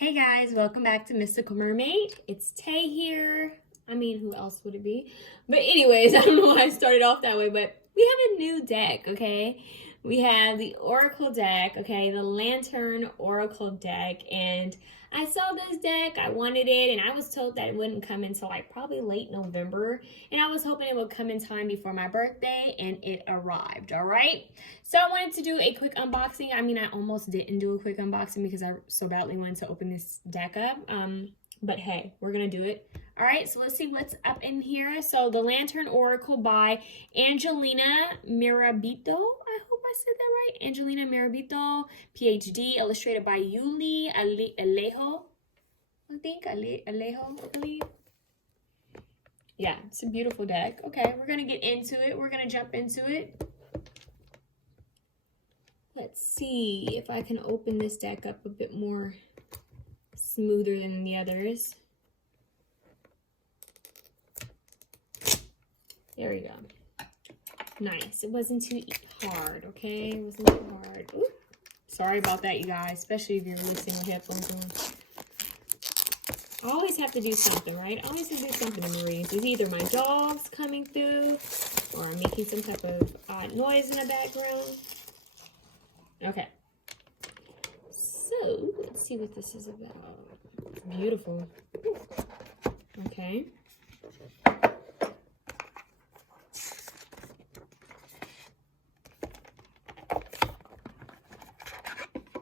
Hey guys, welcome back to Mystical Mermaid. It's Tay here. I mean, who else would it be? But anyways, I don't know why I started off that way, but we have a new deck, okay? We have the Oracle deck, okay? The Lantern Oracle deck. And I saw this deck, I wanted it, and I was told that it wouldn't come until like probably late November. And I was hoping it would come in time before my birthday, and it arrived, all right? So I wanted to do a quick unboxing. I mean, I almost didn't do a quick unboxing because I so badly wanted to open this deck up. But hey, we're gonna do it. All right, so let's see what's up in here. So the Lantern Oracle by Angelina Mirabito. I hope I said that right. Angelina Mirabito, PhD, illustrated by Yuli Alejo. I think Alejo, I believe. Yeah, it's a beautiful deck. Okay, we're gonna get into it. We're gonna jump into it. Let's see if I can open this deck up a bit more smoother than the others. There we go. Nice. It wasn't too hard, okay? It wasn't too hard. Ooh. Sorry about that, you guys, especially if you're listening with headphones on. I always have to do something, right? I always have to do something in the readings. It's either my dogs coming through or I'm making some type of odd noise in the background. Okay. So, let's see what this is about. It's beautiful. Okay.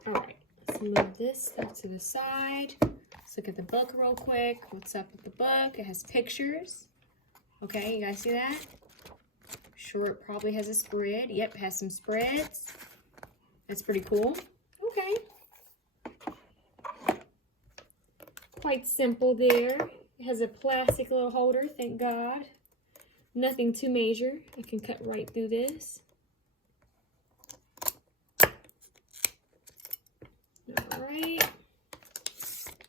All right, let's move this stuff to the side. Let's look at the book real quick. What's up with the book? It has pictures. Okay, you guys see that? Sure, it probably has a spread. Yep, it has some spreads. That's pretty cool. Okay. Quite simple there. It has a plastic little holder, thank God. Nothing too major. I can cut right through this. All right.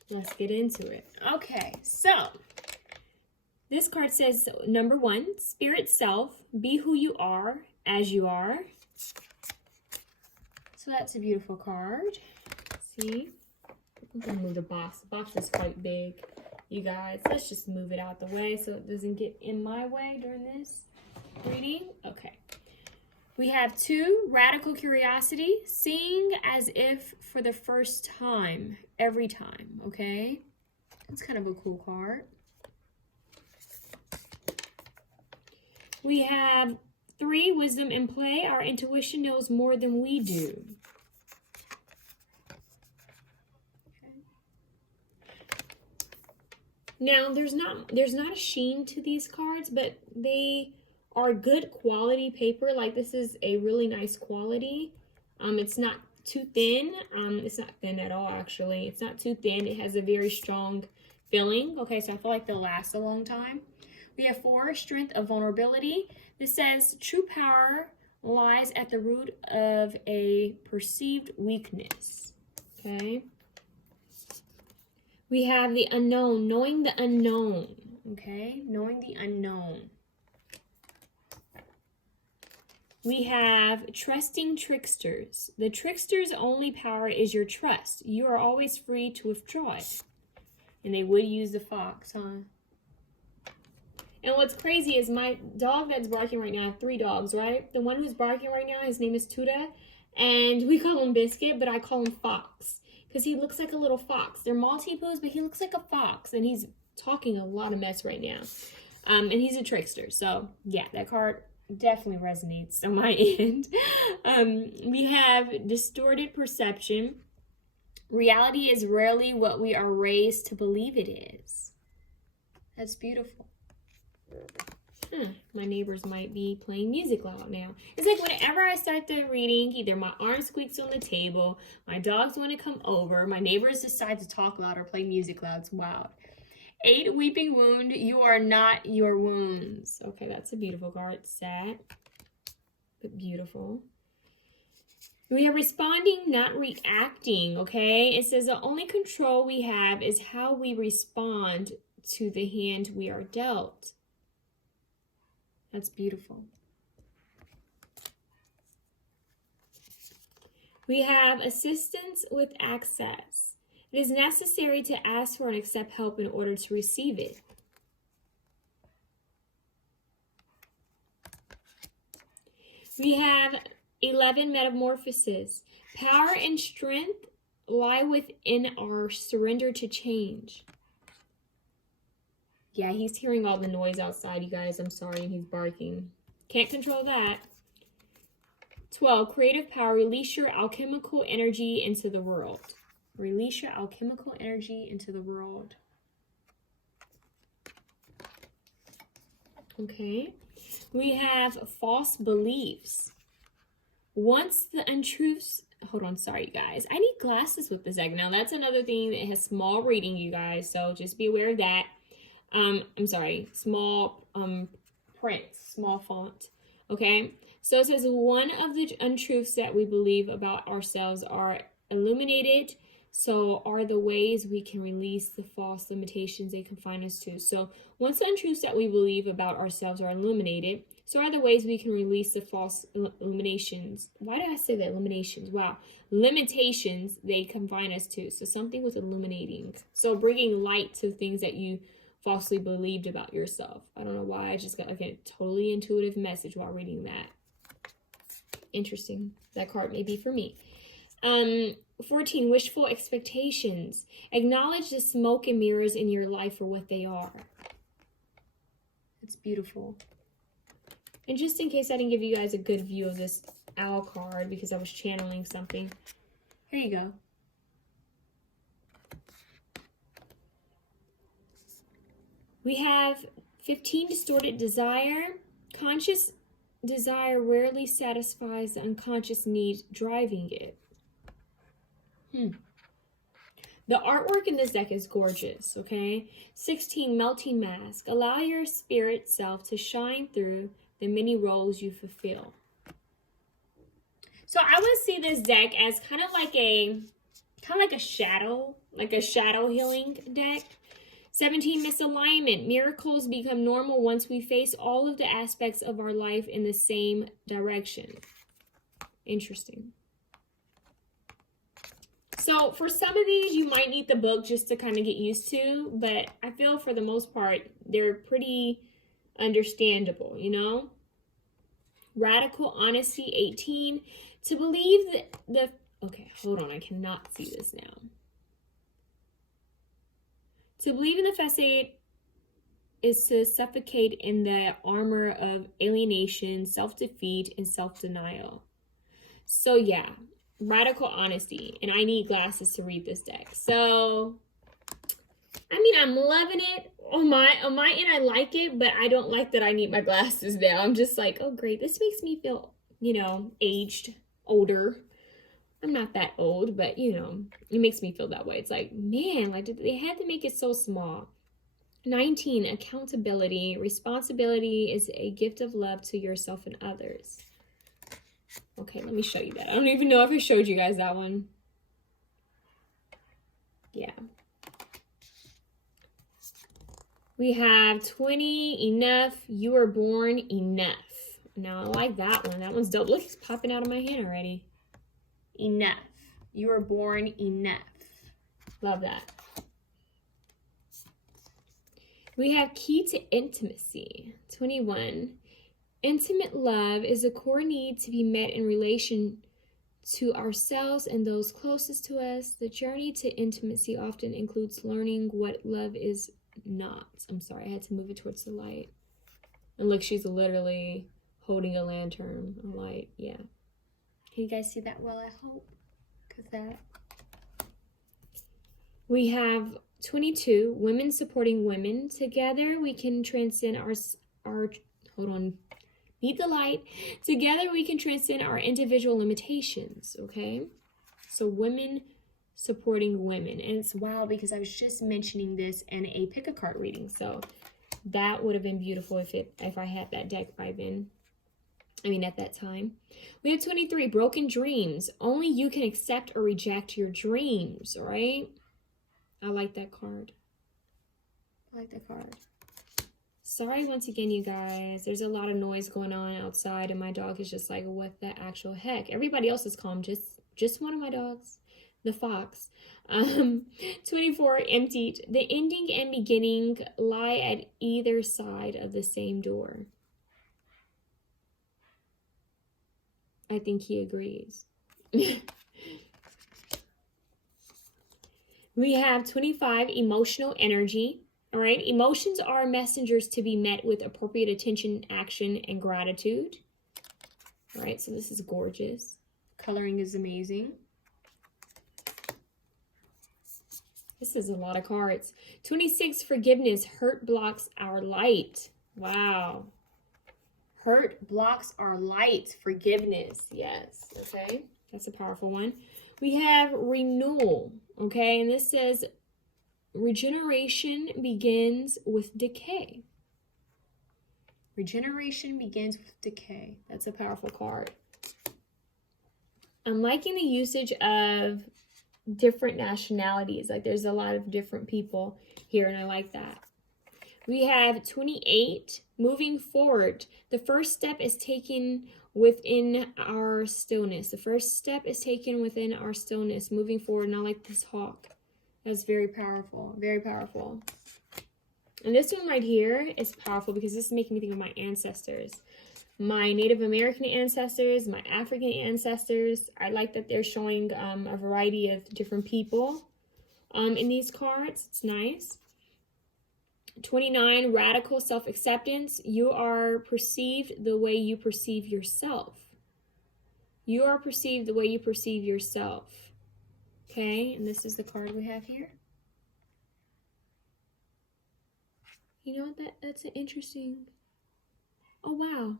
Let's get into it. Okay, so this card says, number 1, Spirit Self, be who you are as you are. So that's a beautiful card. See? I'm gonna move the box. The box is quite big, you guys. Let's just move it out the way so it doesn't get in my way during this reading. Okay. We have 2, Radical Curiosity, seeing as if for the first time, every time, okay? That's kind of a cool card. We have 3, Wisdom in Play, our intuition knows more than we do. Now, there's not a sheen to these cards, but they are good quality paper. Like, this is a really nice quality. It's not too thin. It's not thin at all, actually. It's not too thin. It has a very strong feeling. Okay, so I feel like they'll last a long time. We have 4, Strength of Vulnerability. This says, true power lies at the root of a perceived weakness. Okay. We have the unknown, knowing the unknown, okay? Knowing the unknown. We have trusting tricksters. The trickster's only power is your trust. You are always free to withdraw it. And they would use the fox, huh? And what's crazy is my dog that's barking right now, I have 3 dogs, right? The one who's barking right now, his name is Tuda. And we call him Biscuit, but I call him Fox. Because he looks like a little fox. They're Maltepoos, but he looks like a fox. And he's talking a lot of mess right now. And he's a trickster. So, yeah, that card definitely resonates on my end. We have distorted perception. Reality is rarely what we are raised to believe it is. That's beautiful. My neighbors might be playing music loud now. It's like whenever I start the reading, either my arm squeaks on the table, my dogs want to come over, my neighbors decide to talk loud or play music loud. It's wild. 8, Weeping Wound, you are not your wounds. Okay, that's a beautiful card. It's sad, but beautiful. We have responding, not reacting, okay? It says the only control we have is how we respond to the hand we are dealt. That's beautiful. We have assistance with access. It is necessary to ask for and accept help in order to receive it. We have 11 metamorphoses. Power and strength lie within our surrender to change. Yeah, he's hearing all the noise outside, you guys. I'm sorry, he's barking. Can't control that. 12, creative power. Release your alchemical energy into the world. Release your alchemical energy into the world. Okay. We have false beliefs. Once the untruths... Hold on, sorry, you guys. I need glasses with this deck. Now, that's another thing that has small reading, you guys. So just be aware of that. I'm sorry. Small print. Small font. Okay. So it says, one of the untruths that we believe about ourselves are illuminated. So are the ways we can release the false limitations they confine us to. So once the untruths that we believe about ourselves are illuminated, so are the ways we can release the false illuminations. Why did I say that? Illuminations. Wow. Limitations they confine us to. So something with illuminating. So bringing light to things that you falsely believed about yourself. I don't know why. I just got like a totally intuitive message while reading that. Interesting. That card may be for me. 14, wishful expectations. Acknowledge the smoke and mirrors in your life for what they are. It's beautiful. And just in case I didn't give you guys a good view of this owl card because I was channeling something, here you go. We have 15, distorted desire. Conscious desire rarely satisfies the unconscious need driving it. The artwork in this deck is gorgeous, okay? 16, melting mask. Allow your spirit self to shine through the many roles you fulfill. So I would see this deck as kind of like a shadow healing deck. 17, misalignment. Miracles become normal once we face all of the aspects of our life in the same direction. Interesting. So for some of these, you might need the book just to kind of get used to, but I feel for the most part, they're pretty understandable, you know? Radical honesty, 18. To believe that okay, hold on, I cannot see this now. To believe in the facade is to suffocate in the armor of alienation, self-defeat, and self-denial. So yeah, radical honesty. And I need glasses to read this deck. So, I mean, I'm loving it. On my end, I like it, but I don't like that I need my glasses now. I'm just like, oh, great. This makes me feel, you know, aged, older. I'm not that old, but, you know, it makes me feel that way. It's like, man, like they had to make it so small. 19, accountability. Responsibility is a gift of love to yourself and others. Okay, let me show you that. I don't even know if I showed you guys that one. Yeah. We have 20, enough. You were born enough. Now, I like that one. That one's dope. Look, it's popping out of my hand already. Enough. You were born enough. Love that. We have key to intimacy. 21. Intimate love is a core need to be met in relation to ourselves and those closest to us. The journey to intimacy often includes learning what love is not. I'm sorry, I had to move it towards the light. And look, she's literally holding a lantern, a light. Yeah. Can you guys see that well, I hope? Because that. We have 22, women supporting women. Together we can transcend our hold on. Need the light. Together we can transcend our individual limitations, okay? So women supporting women. And it's wow because I was just mentioning this in a pick-a-card reading. So that would have been beautiful if I had that deck by then. I mean, at that time. We have 23, broken dreams. Only you can accept or reject your dreams, all right? I like that card. I like that card. Sorry once again, you guys. There's a lot of noise going on outside, and my dog is just like, what the actual heck? Everybody else is calm. Just one of my dogs. the fox. 24, emptied. The ending and beginning lie at either side of the same door. I think he agrees. We have 25, emotional energy. All right, emotions are messengers to be met with appropriate attention, action, and gratitude. All right, so this is gorgeous. Coloring is amazing. This is a lot of cards. 26, forgiveness. Hurt blocks our light. Wow. Hurt blocks our light. Forgiveness. Yes. Okay. That's a powerful one. We have renewal. Okay. And this says regeneration begins with decay. Regeneration begins with decay. That's a powerful card. I'm liking the usage of different nationalities. Like there's a lot of different people here, and I like that. We have 28, moving forward. The first step is taken within our stillness. The first step is taken within our stillness, moving forward. And I like this hawk. That's very powerful. Very powerful. And this one right here is powerful because this is making me think of my ancestors. My Native American ancestors, my African ancestors. I like that they're showing a variety of different people in these cards. It's nice. 29, radical self-acceptance. You are perceived the way you perceive yourself. You are perceived the way you perceive yourself. Okay, and this is the card we have here. You know what? That's an interesting... Oh, wow.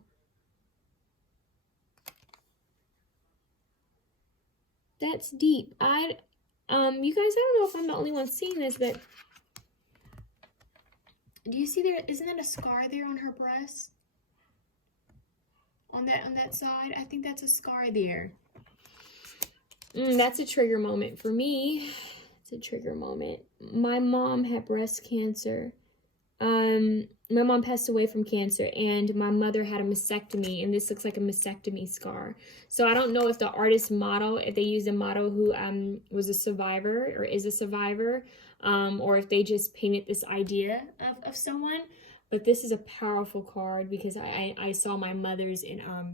That's deep. You guys, I don't know if I'm the only one seeing this, but do you see there? Isn't that a scar there on her breast? On that side, I think that's a scar there. That's a trigger moment for me. It's a trigger moment. My mom had breast cancer. My mom passed away from cancer, and my mother had a mastectomy, and this looks like a mastectomy scar. So I don't know if the artist's model, if they used a model who was a survivor or is a survivor, or if they just painted this idea of someone. But this is a powerful card because I saw my mother's internal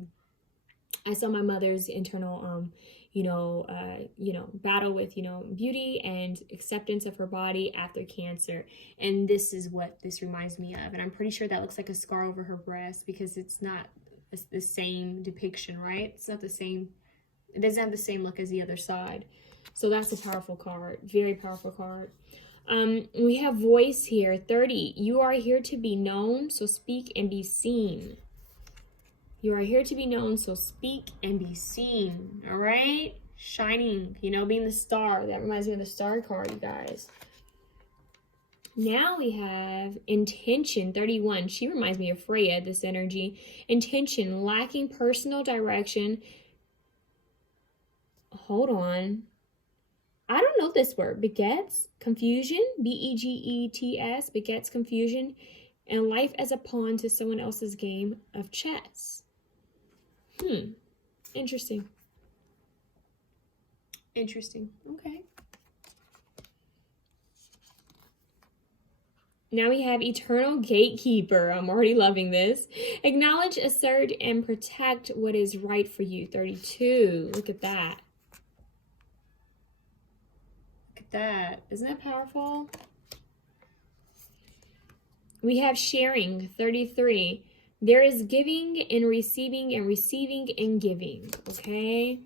battle with, beauty and acceptance of her body after cancer. And this is what this reminds me of. And I'm pretty sure that looks like a scar over her breast because it's not the same depiction, right? It's not the same. It doesn't have the same look as the other side. So that's a powerful card. Very powerful card. We have voice here. 30. You are here to be known, so speak and be seen. You are here to be known, so speak and be seen. All right? Shining, being the star. That reminds me of the star card, you guys. Now we have intention, 31. She reminds me of Freya, this energy. Intention, lacking personal direction. Hold on. I don't know this word. Begets confusion, B-E-G-E-T-S, begets confusion, and life as a pawn to someone else's game of chess. Interesting. Interesting. Okay. Now we have Eternal Gatekeeper. I'm already loving this. Acknowledge, assert, and protect what is right for you. 32. Look at that. Look at that. Isn't that powerful? We have sharing. 33. There is giving and receiving and giving. Okay.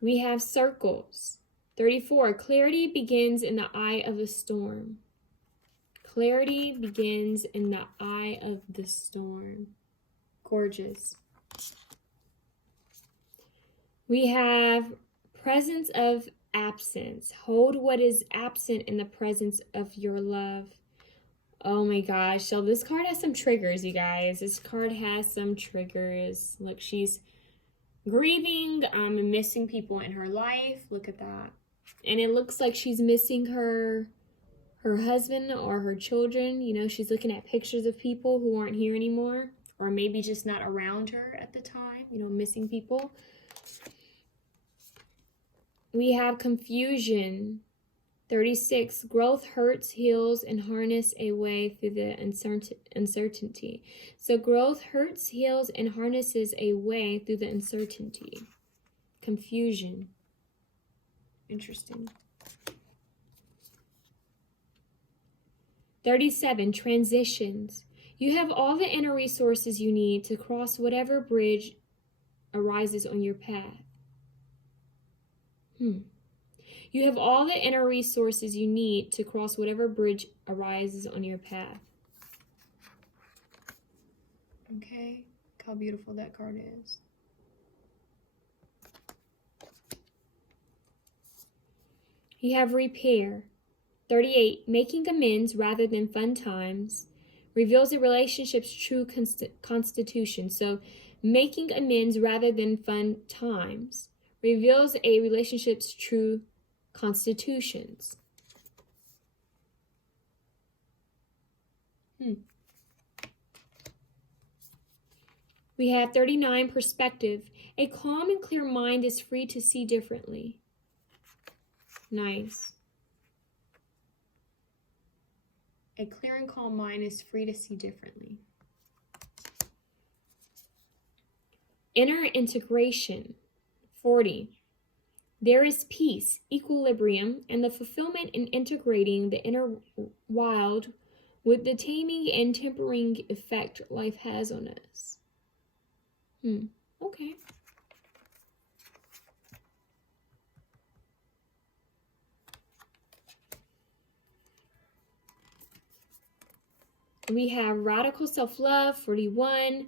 We have circles. 34. Clarity begins in the eye of the storm. Clarity begins in the eye of the storm. Gorgeous. We have presence of absence. Hold what is absent in the presence of your love. Oh my gosh. So this card has some triggers, you guys. This card has some triggers. Look, she's grieving and missing people in her life. Look at that. And it looks like she's missing her husband or her children. She's looking at pictures of people who aren't here anymore. or maybe just not around her at the time, you know, missing people. We have confusion. 36, growth hurts, heals, and harness a way through the uncertainty. So growth hurts, heals, and harnesses a way through the uncertainty. Confusion. Interesting. 37, transitions. You have all the inner resources you need to cross whatever bridge arises on your path. You have all the inner resources you need to cross whatever bridge arises on your path. Okay, look how beautiful that card is. You have repair. 38, making amends rather than fun times reveals a relationship's true constitution. So making amends rather than fun times reveals a relationship's true constitutions. We have 39, perspective. A calm and clear mind is free to see differently. Nice. A clear and calm mind is free to see differently. Inner integration. 40. There is peace, equilibrium, and the fulfillment in integrating the inner wild with the taming and tempering effect life has on us. Okay. We have radical self-love, 41.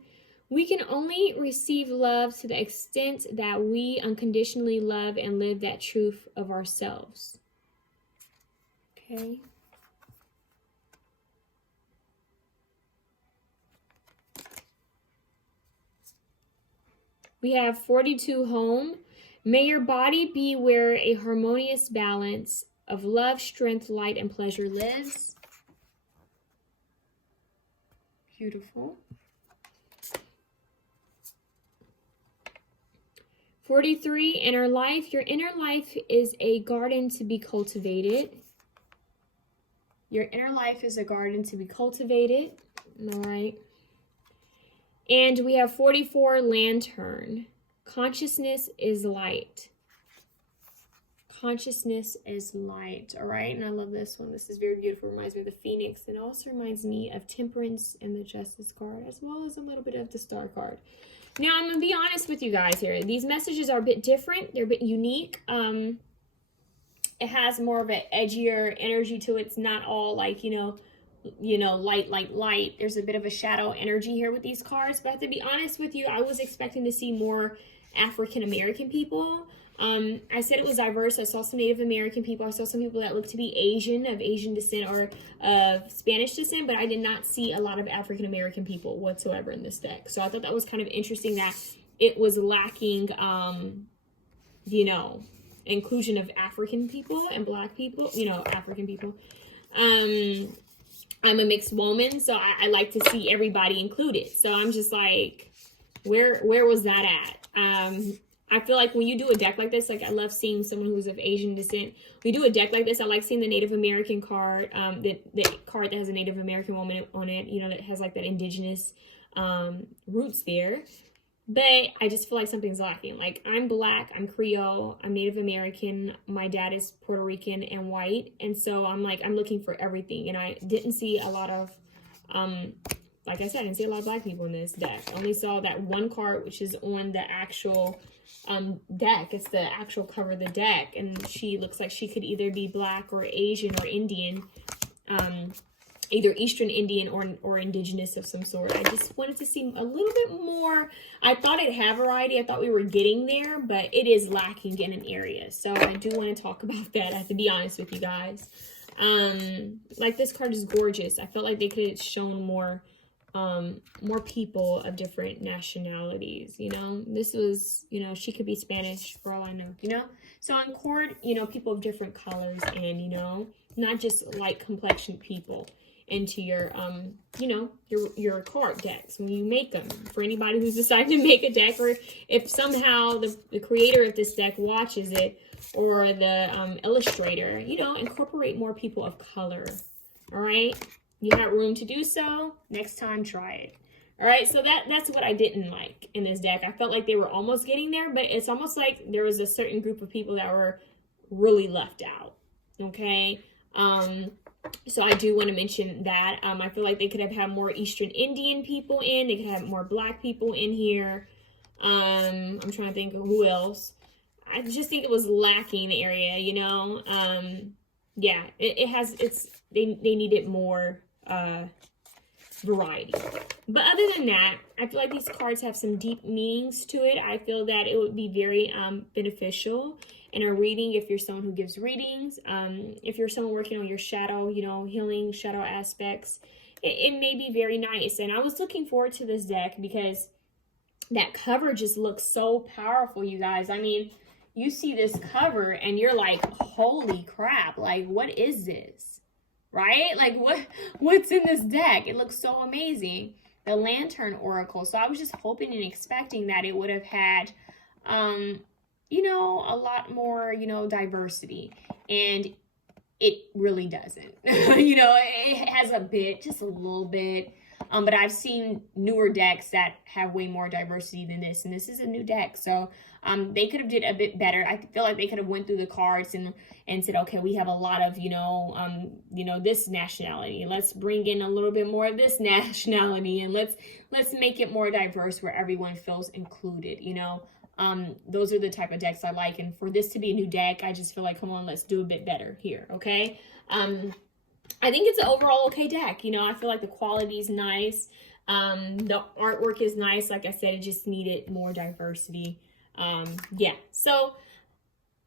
We can only receive love to the extent that we unconditionally love and live that truth of ourselves. Okay. We have 42, home. May your body be where a harmonious balance of love, strength, light, and pleasure lives. Beautiful. 43, inner life. Your inner life is a garden to be cultivated. Your inner life is a garden to be cultivated. All right. And we have 44, lantern. Consciousness is light. Consciousness is light. All right. And I love this one. This is very beautiful. It reminds me of the Phoenix. It also reminds me of Temperance and the Justice card, as well as a little bit of the Star card. Now, I'm going to be honest with you guys here. These messages are a bit different. They're a bit unique. It has more of an edgier energy to it. It's not all like, light. There's a bit of a shadow energy here with these cards. But I have to be honest with you, I was expecting to see more African American people. I said it was diverse. I saw some Native American people. I saw some people that look to be Asian, of Asian descent or of Spanish descent, but I did not see a lot of African American people whatsoever in this deck. So I thought that was kind of interesting that it was lacking, inclusion of African people and Black people, African people. I'm a mixed woman, so I like to see everybody included. So I'm just like, where was that at? I feel like when you do a deck like this, like I love seeing someone who's of Asian descent. When you do a deck like this, I like seeing the Native American card, the card that has a Native American woman on it, that has like that indigenous roots there. But I just feel like something's lacking. Like I'm Black, I'm Creole, I'm Native American, my dad is Puerto Rican and white. And so I'm looking for everything. And I didn't see a lot of, like I said, I didn't see a lot of Black people in this deck. I only saw that one card, which is on the actual deck. It's the actual cover of the deck, and she looks like she could either be Black or Asian or Indian, either Eastern Indian or indigenous of some sort. I just wanted to see a little bit more. I thought it'd have variety. I thought we were getting there, but it is lacking in an area. So I do want to talk about that. I have to be honest with you guys. Like this card is gorgeous. I felt like they could have shown more people of different nationalities, this was, she could be Spanish for all I know, so on cord, people of different colors and, not just light complexioned people. into your, you know, your card decks when you make them. For anybody who's decided to make a deck, or if somehow the creator of this deck watches it, or the illustrator, you know, incorporate more people of color. All right, you have room to do so. Next time, try it. All right, so that's what I didn't like in this deck. I felt like they were almost getting there, but it's almost like there was a certain group of people that were really left out. Okay, so I do want to mention that. I feel like they could have had more Eastern Indian people in. They could have more Black people in here. I'm trying to think of who else. I just think it was lacking the area, you know. Yeah, they needed more variety. But other than that, I feel like these cards have some deep meanings to it. I feel that it would be very beneficial in a reading if you're someone who gives readings. If you're someone working on your shadow, you know, healing shadow aspects, it may be very nice. And I was looking forward to this deck because that cover just looks so powerful, you guys. I mean, you see this cover and you're like, holy crap, like, what is this? Right? Like, what's in this deck? It looks so amazing. The Lantern Oracle. So I was just hoping and expecting that it would have had, you know, a lot more, you know, diversity. And it really doesn't. You know, it has a bit, just a little bit. But I've seen newer decks that have way more diversity than this, and this is a new deck, so they could have did a bit better. I feel like they could have went through the cards and said, okay, we have a lot of, you know, this nationality. Let's bring in a little bit more of this nationality, and let's make it more diverse where everyone feels included. You know, those are the type of decks I like, and for this to be a new deck, I just feel like, come on, let's do a bit better here, okay? I think it's an overall okay deck. You know, I feel like the quality is nice. The artwork is nice. Like I said, it just needed more diversity. Yeah. So,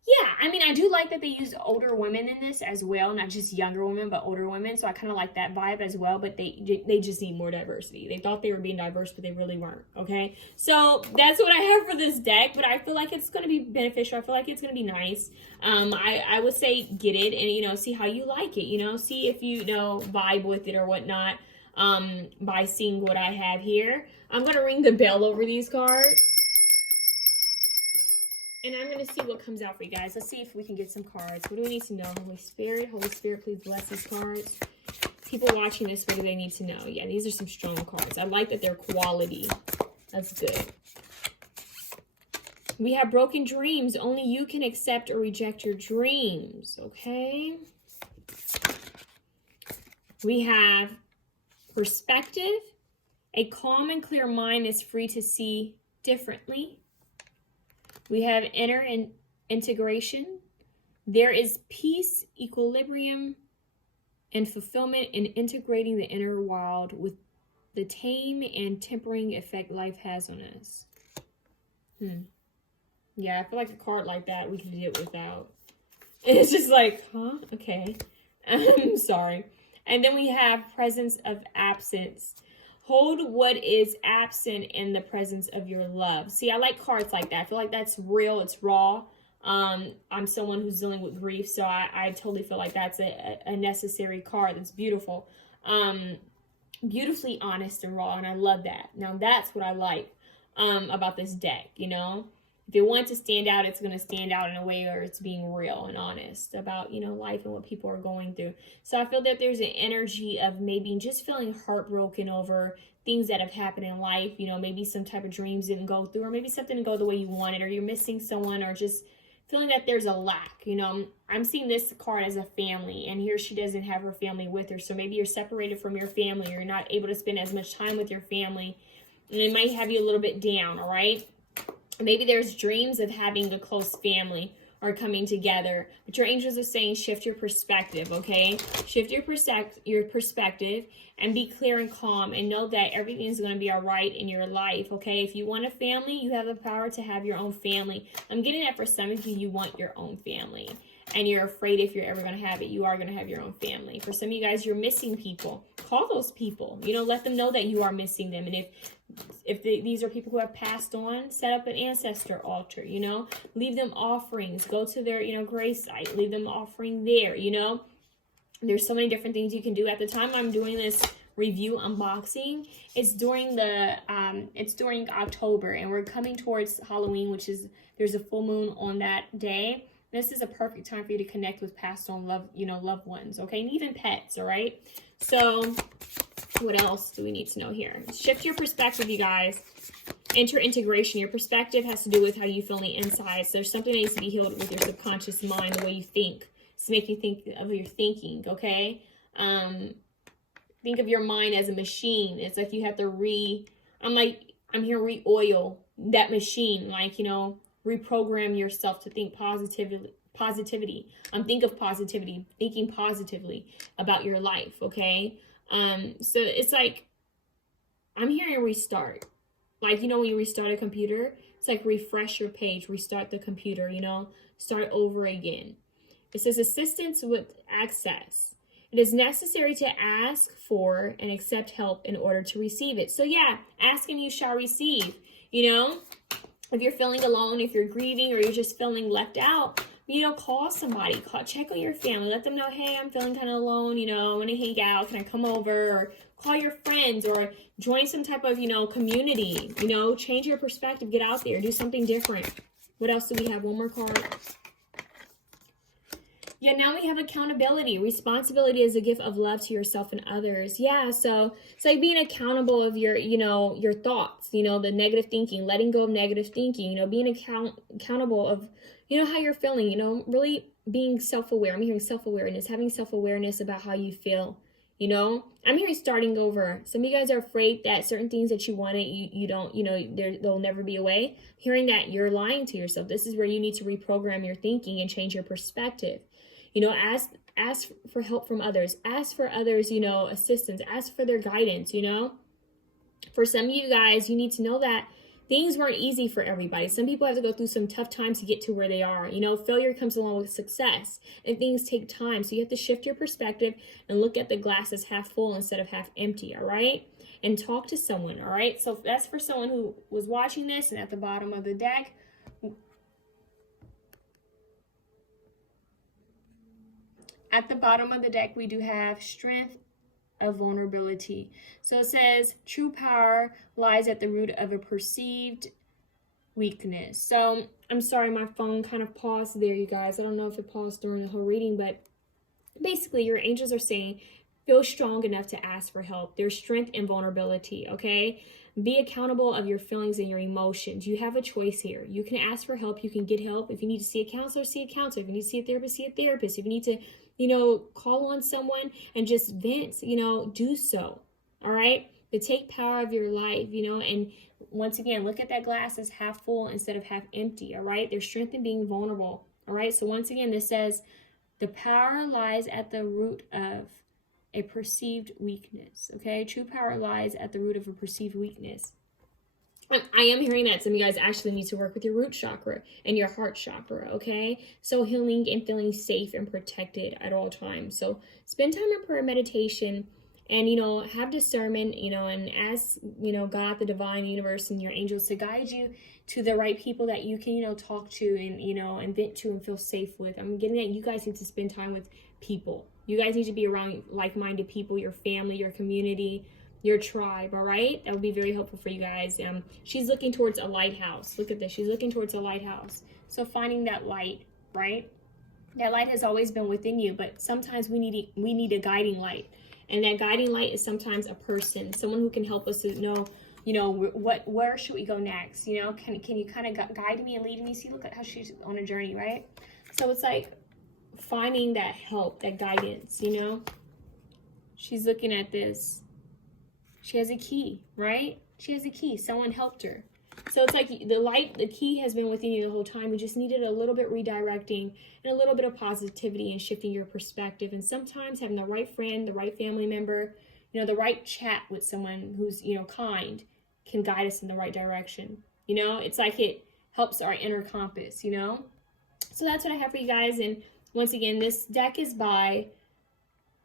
yeah, I mean, I do like that they used older women in this as well. Not just younger women, but older women. So I kind of like that vibe as well. But they just need more diversity. They thought they were being diverse, but they really weren't. Okay. So that's what I have for this deck. But I feel like it's going to be beneficial. I feel like it's going to be nice. I would say get it and, you know, see how you like it. You know, see if you know, vibe with it or whatnot by seeing what I have here. I'm going to ring the bell over these cards. And I'm going to see what comes out for you guys. Let's see if we can get some cards. What do we need to know? Holy Spirit, please bless these cards. People watching this, what do they need to know? Yeah, these are some strong cards. I like that they're quality. That's good. We have broken dreams. Only you can accept or reject your dreams. Okay. We have perspective. A calm and clear mind is free to see differently. We have inner integration. There is peace, equilibrium, and fulfillment in integrating the inner world with the tame and tempering effect life has on us. Yeah, I feel like a card like that we could do it without. And it's just like, huh? Okay. I'm sorry. And then we have presence of absence. Hold what is absent in the presence of your love. See, I like cards like that. I feel like that's real. It's raw. I'm someone who's dealing with grief, so I totally feel like that's a necessary card. That's beautiful. Beautifully honest and raw, and I love that. Now, that's what I like about this deck, you know? If it wants to stand out, it's going to stand out in a way where it's being real and honest about, you know, life and what people are going through. So I feel that there's an energy of maybe just feeling heartbroken over things that have happened in life. You know, maybe some type of dreams didn't go through, or maybe something didn't go the way you wanted, or you're missing someone, or just feeling that there's a lack. You know, I'm seeing this card as a family, and here she doesn't have her family with her. So maybe you're separated from your family, or you're not able to spend as much time with your family, and it might have you a little bit down, all right? Maybe there's dreams of having a close family or coming together, but your angels are saying shift your perspective, okay? Shift your perspective and be clear and calm, and know that everything's going to be all right in your life, okay? If you want a family, you have the power to have your own family. I'm getting that for some of you, you want your own family, and you're afraid if you're ever going to have it. You are going to have your own family. For some of you guys, you're missing people. Call those people. You know, let them know that you are missing them. And if these are people who have passed on, set up an ancestor altar, you know, leave them offerings, go to their, you know, grace site, leave them offering there, you know, There's so many different things you can do. At the time I'm doing this review unboxing, it's during October, and we're coming towards Halloween, which is, there's a full moon on that day. This is a perfect time for you to connect with passed on loved ones, okay? And even pets, all right? So what else do we need to know here? Shift your perspective, you guys. Enter integration. Your perspective has to do with how you feel on the inside. So there's something that needs to be healed with your subconscious mind, the way you think. To make you think of your thinking, okay? Think of your mind as a machine. It's like you have to I'm here re-oil that machine, like, you know, reprogram yourself to think positivity. Think of positivity, thinking positively about your life, okay? So it's like, I'm hearing restart. Like, you know, when you restart a computer, it's like refresh your page, restart the computer, you know, start over again. It says assistance with access. It is necessary to ask for and accept help in order to receive it. So yeah, ask and you shall receive. You know, if you're feeling alone, if you're grieving, or you're just feeling left out, you know, call somebody, check on your family, let them know, hey, I'm feeling kind of alone, you know, I want to hang out, can I come over? Or call your friends, or join some type of, you know, community, you know, change your perspective, get out there, do something different. What else do we have? One more card. Yeah, now we have accountability. Responsibility is a gift of love to yourself and others. Yeah, so it's like being accountable of your, you know, your thoughts, you know, the negative thinking, letting go of negative thinking, you know, being accountable of, you know, how you're feeling, you know, really being self-aware. I'm hearing self-awareness, having self-awareness about how you feel, you know. I'm hearing starting over. Some of you guys are afraid that certain things that you wanted, you don't, you know, they'll never be away. Hearing that you're lying to yourself. This is where you need to reprogram your thinking and change your perspective. You know, ask for help from others. Ask for others, you know, assistance. Ask for their guidance, you know. For some of you guys, you need to know that things weren't easy for everybody. Some people have to go through some tough times to get to where they are. You know, failure comes along with success, and things take time. So you have to shift your perspective and look at the glass as half full instead of half empty, all right? And talk to someone, all right? So that's for someone who was watching this. And at the bottom of the deck, we do have strength of vulnerability. So it says true power lies at the root of a perceived weakness. So I'm sorry, my phone kind of paused there, you guys. I don't know if it paused during the whole reading, but basically your angels are saying feel strong enough to ask for help. There's strength in vulnerability, okay? Be accountable of your feelings and your emotions. You have a choice here. You can ask for help. You can get help. If you need to see a counselor, see a counselor. If you need to see a therapist, see a therapist. If you need to, you know, call on someone and just vent, you know, do so, all right? But take power of your life, you know, and once again, look at that glass as half full instead of half empty, all right? There's strength in being vulnerable, all right? So once again, this says the power lies at the root of a perceived weakness, okay? True power lies at the root of a perceived weakness. I am hearing that some of you guys actually need to work with your root chakra and your heart chakra, okay? So healing and feeling safe and protected at all times. So spend time in prayer, meditation, and, you know, have discernment, you know, and ask, you know, God, the divine universe, and your angels to guide you to the right people that you can, you know, talk to and, you know, and vent to and feel safe with. I'm getting that you guys need to spend time with people. You guys need to be around like-minded people, your family, your community, your tribe, all right? That would be very helpful for you guys. She's looking towards a lighthouse. Look at this. She's looking towards a lighthouse. So finding that light, right? That light has always been within you, but sometimes we need a guiding light. And that guiding light is sometimes a person, someone who can help us to know, you know, where should we go next? You know, can you kind of guide me and lead me? See, look at how she's on a journey, right? So it's like finding that help, that guidance, you know? She's looking at this. She has a key, right? She has a key. Someone helped her. So it's like the key has been within you the whole time. You just needed a little bit redirecting and a little bit of positivity and shifting your perspective. And sometimes having the right friend, the right family member, you know, the right chat with someone who's, you know, kind can guide us in the right direction. You know, it's like it helps our inner compass, you know? So that's what I have for you guys. And once again, this deck is by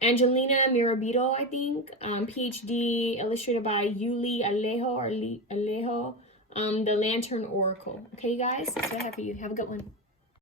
Angelina Mirabito, I think, PhD, illustrated by Yuli Alejo, The Lantern Oracle. Okay, you guys, that's what I have for you. Have a good one.